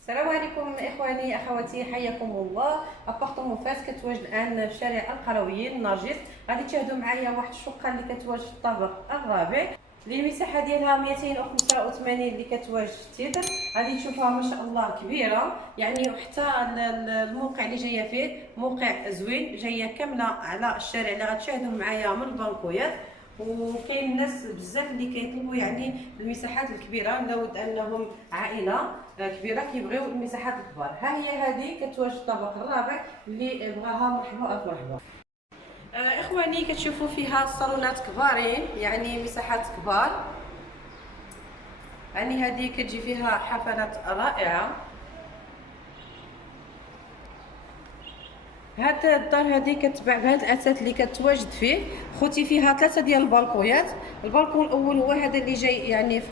السلام عليكم اخواني اخواتي، حياكم الله. ابارتمون فاس كتواجد الان في شارع القرويين نرجس. غادي تشاهدوا معايا واحد الشقه اللي كتواجد في الطابق الرابع، اللي المساحه ديالها 285 اللي كتواجد في التيتر. غادي تشوفوها ما شاء الله كبيره، يعني وحتى الموقع اللي جايه فيه موقع زوين، جايه كامله على الشارع اللي غتشاهدوا معايا من البنكويات. وكاين ناس بزاف اللي كيطلبوا يعني المساحات الكبيره، لو انهم عائله كبيره كيبغيو المساحات الكبار. ها هي هذه كتواجد الطابق الرابع، اللي بغاها مرحبا الف مرحبا. اخواني كتشوفوا فيها صالونات كبارين، يعني مساحات كبار، يعني هذه كتجي فيها حفلات رائعه. هاد الدار هذه كتباع بهذا الاثاث اللي كتواجد فيه. خوتي فيها ثلاثه ديال البالكويات. البالكون الاول هو هذا اللي جاي يعني في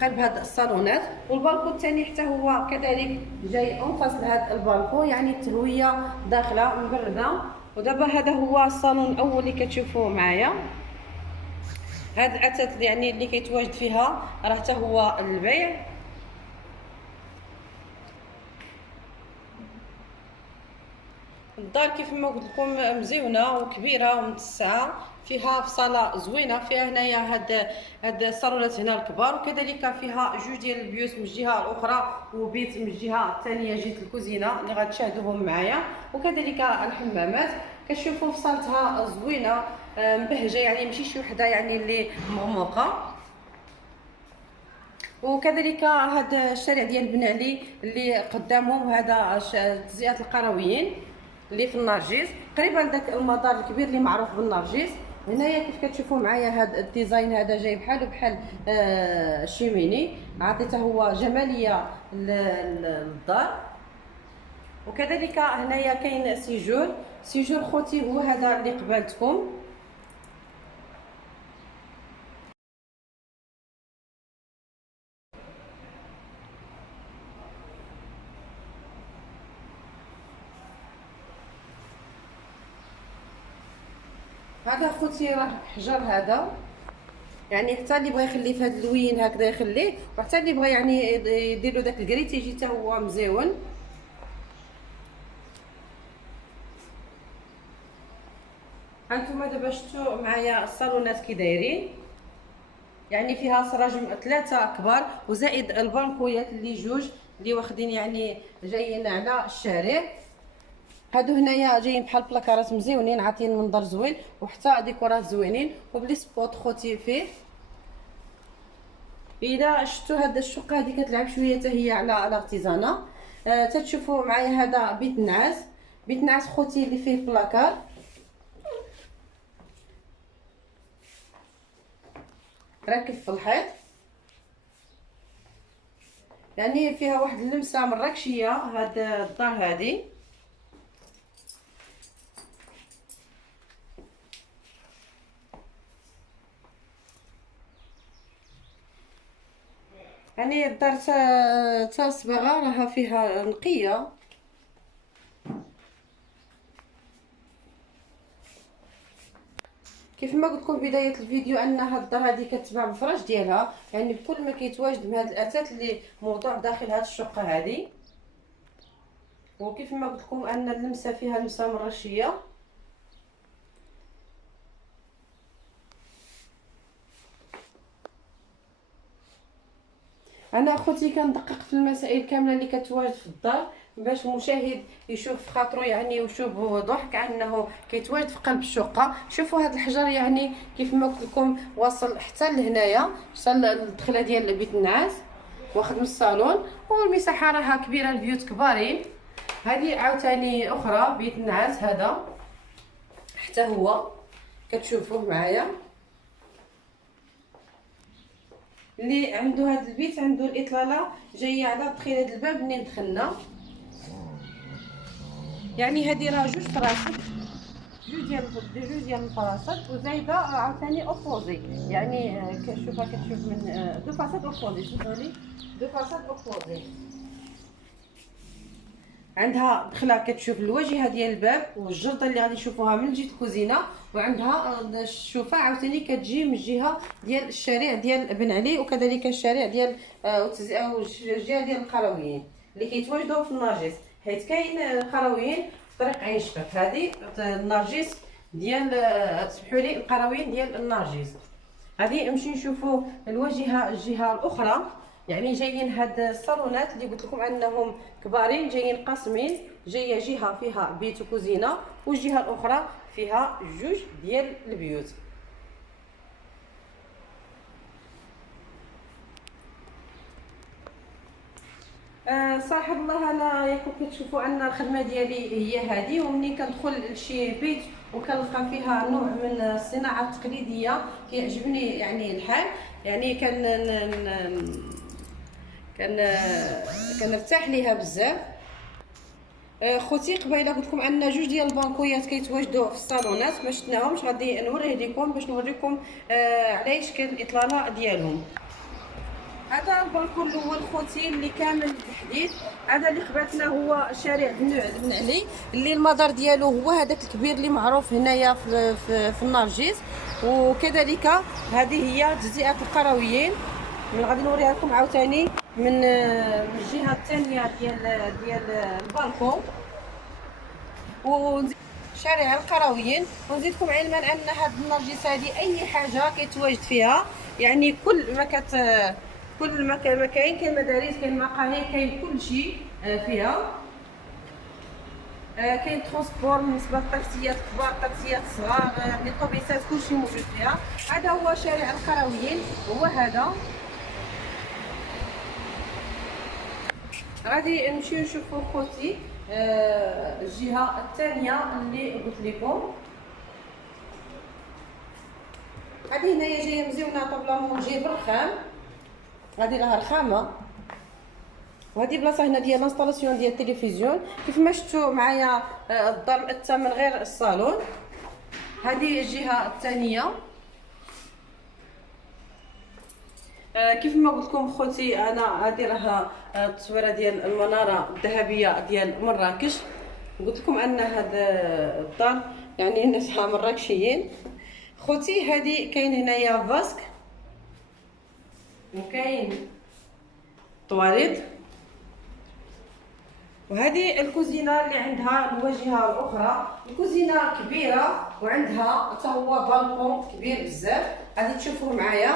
قلب هاد الصالونات، والبالكون الثاني حتى هو كذلك جاي منفصل. هذا البالكون يعني التهويه داخله مبرده. ودابا هذا هو الصالون الاول اللي كتشوفوه معايا. هاد الاثاث يعني اللي كيتواجد فيها راه حتى هو البيع. الدار كيف ما قلت لكم مزيونه وكبيره ومتسعه، فيها في صاله زوينه، فيها هنايا هاد الصالونات هنا الكبار، وكذلك فيها جوج ديال البيوت من الجهه الاخرى وبيت من الجهه الثانيه جهه الكوزينه اللي غتشاهدوهم معايا، وكذلك الحمامات. كتشوفوا في صالتها زوينه مبهجه، يعني ماشي شي وحده يعني اللي مغموقه. وكذلك هذا الشارع ديال بن علي اللي قدامهم، هذا تزيئات القرويين اللي في النرجس، قريبه لذاك المدار الكبير اللي معروف بالنرجس. هنايا كيف كتشوفوا معايا هذا الديزاين، هذا جاي بحاله بحال شيميني، عطيته هو جماليه للدار. وكذلك هنايا كاين سيجور خوتي، هو هذا اللي قبالتكم. هذا خوتي راه حجر هذا، يعني حتى اللي بغى يخليه في هذا اللوين هكذا يخليه، وحتى اللي بغى يعني يدير له داك الكريت يجي حتى هو مزيون. هانتوما دابا شفتوا معايا الصالونات كي دايرين، يعني فيها سراج ثلاثه كبار، وزائد البانكويات اللي جوج اللي واخدين يعني جايين على الشارع. هادو هنايا جايين بحال بلاكارات مزيونين، عاطين منظر زوين وحتى ديكورات زوينين وبلي سبوت خوتي فيه. اذا شفتوا هاد الشقه هذه كتلعب شويه حتى هي على الارتيزانه. تتشوفوا معايا هذا بيت النعاس. بيت النعاس خوتي اللي فيه بلاكار راكب في الحيط، يعني فيها واحد اللمسه مراكشيه هاد الدار هذه. يعني الدار تا صباغه راها فيها نقيه. كيف ما قلت لكم في بدايه الفيديو ان هاد الدار هذه كتباع بالفراش ديالها، يعني بكل ما كيتواجد من هاد الاثاث اللي موضوع داخل هاد الشقه هذه. وكيف ما قلت لكم ان اللمسه فيها لمسه مرشيه. انا اخوتي كندقق في المسائل كامله اللي كتواجد في الدار باش المشاهد يشوف في خاطرو، يعني ويشوف بوضوح كانه كيتواجد في قلب الشقه. شوفوا هذا الحجر، يعني كيف ما قلت لكم واصل حتى لهنايا، حتى الدخله ديال بيت النعاس، واخد من الصالون. والمساحه راها كبيره، البيوت كبارين. هذه عاوتاني اخرى بيت النعاس هذا حتى هو كتشوفوه معايا. اللي عنده هذا البيت عنده الاطلاله جايه على دخيل هذا الباب منين دخلنا. يعني هذه راه جوج فراسات، جوج ديال الفراسات، وزايده عاوتاني اوبوزي، يعني كتشوفها كتشوف من دو فاساد اوبوزي. شوفوا لي دو فاساد اوبوزي. عندها دخله كتشوف الواجهه ديال الباب والجرده اللي غادي تشوفوها من جهه الكوزينه، وعندها الشوفه عاوتاني كتجي من الجهه ديال الشارع ديال بن علي، وكذلك الشارع ديال الجهه ديال القرويين اللي كيتواجدوا في النرجس، حيت كاين قرويين في طريق عين شفاف. هذه النرجس ديال سمحوا لي القرويين ديال النرجس. غادي نمشي نشوفوا الجهه الاخرى. يعني جايين هاد الصالونات اللي قلت لكم انهم كبارين، جايين قاسمين، جايه جهه فيها بيت وكوزينه والجهه الاخرى فيها جوج ديال البيوت. صراحه الله انا ياكم كتشوفوا ان الخدمه ديالي هي هذه، ومني كندخل لشي بيت وكنلقى فيها نوع من الصناعه التقليديه كيعجبني يعني الحال، يعني كنرتاح ليها بزاف. خوتي قبيله قلت لكم ان جوج ديال البانكويات كيتواجدوا في الصالونات، ما شفناهمش، غادي نوريه لكم باش نوريكم على شكل الاطلاله ديالهم. هذا البالكون الاول خوتي اللي كامل بالحديد، هذا اللي خباتنا هو شارع بن علي اللي المدار ديالو هو هذاك الكبير اللي معروف هنايا في النرجس. وكذلك هذه هي جزيئه القرويين، غادي نوريها لكم عاوتاني من الجهه الثانيه ديال البالكون وشارع القرويين. ونزيدكم علما ان هاد النرجس هذه اي حاجه كيتواجد فيها، يعني كل ما كاين مدارس، كاين مقاهي، كاين كل شيء فيها. كاين ترونسبور بالنسبه للطاكسيات كبار، طاكسيات صغار، لي طوبيسات، كلشي موجود فيها. هذا هو شارع القرويين، هو هذا. غادي نمشيو نشوفوا خوتي الجهه الثانيه اللي قلت لكم. هذه هنايا جايه مزيونه طابلامون جايب الرخام، غادي لها الخامه. وهذه بلاصه هنا ديال الانستالاسيون ديال التلفزيون، كيف ما شفتوا معايا الدار مأتة من غير الصالون. هذه الجهه الثانيه. كيف ما قلت لكم خوتي انا هذه راه التصويره ديال المناره الذهبيه ديال مراكش. قلت لكم ان هذا الدار يعني ناسها مراكشيين. خوتي هذه كاين هنايا فاسك، وكاين طواليت، وهذه الكوزينه اللي عندها الواجهه الاخرى. الكوزينه كبيره وعندها حتى هو بالكون كبير بزاف، غادي تشوفوه معايا.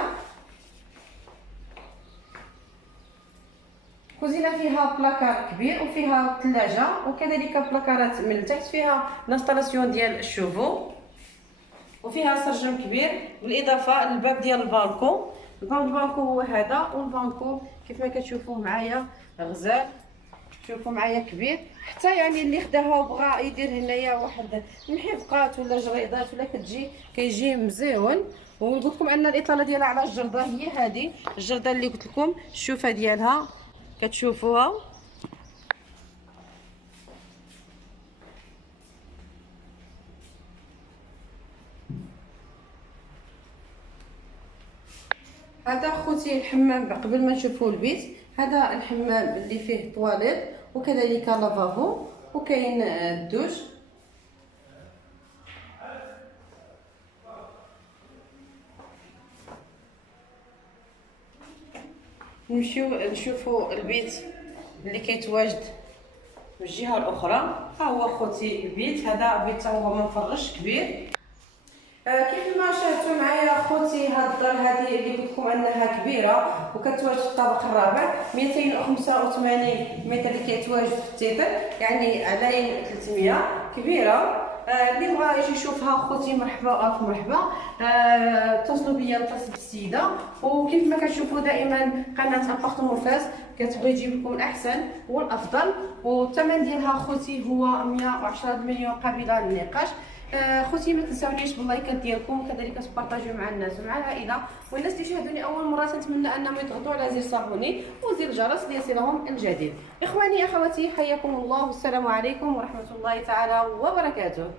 كوزينه فيها بلاكار كبير وفيها ثلاجه، وكذلك بلاكارات من التحت فيها الانستالاسيون ديال الشوفو، وفيها سرجم كبير، بالاضافه للباب ديال البالكون. البالكون هو هذا، والبالكون كيف ما كتشوفوه معايا غزال، شوفوا معايا كبير. حتى يعني اللي خداها وبغى يدير هنايا واحد محيفقات ولا جريدات ولا كيجي مزيون. وقلت لكم ان الاطلاله ديالها على الجرده هي هذه الجرده اللي قلت لكم، الشوفه ديالها كتشوفوها. هذا خوتي الحمام قبل ما نشوفوا البيت. هذا الحمام اللي فيه طواليت وكذلك لافابو، وكاين الدوش. نمشيو نشوفوا البيت اللي كيتواجد من الجهه الاخرى. ها هو خوتي البيت، هذا بيت هو مفرش كبير. كيف ما شاهدتوا معايا خوتي هاد الدار هذه اللي قلت لكم انها كبيره وكتواجد في الطابق الرابع، 285 متر اللي كيتواجد في التيتر، يعني على 300 كبيره. اللي بغى يجي يشوفها خوتي مرحبا الف مرحبا. اتصلوا بيا، اتصل بالسيده. وكيف ما كتشوفوا دائما قناه ابارتمون فاس كتبغي تجيب لكم الاحسن والافضل، والثمن ديالها خوتي هو 110 مليون قابله للنقاش. خوتي ما تنساونيش باللايكات ديالكم، وكذلك تبارطاجيو مع الناس ومع العائله. والناس اللي شاهدوني اول مره تنتمنى انهم يضغطوا على زر صابوني وزر الجرس ليصلهم الجديد. اخواني اخواتي حياكم الله، والسلام عليكم ورحمه الله تعالى وبركاته.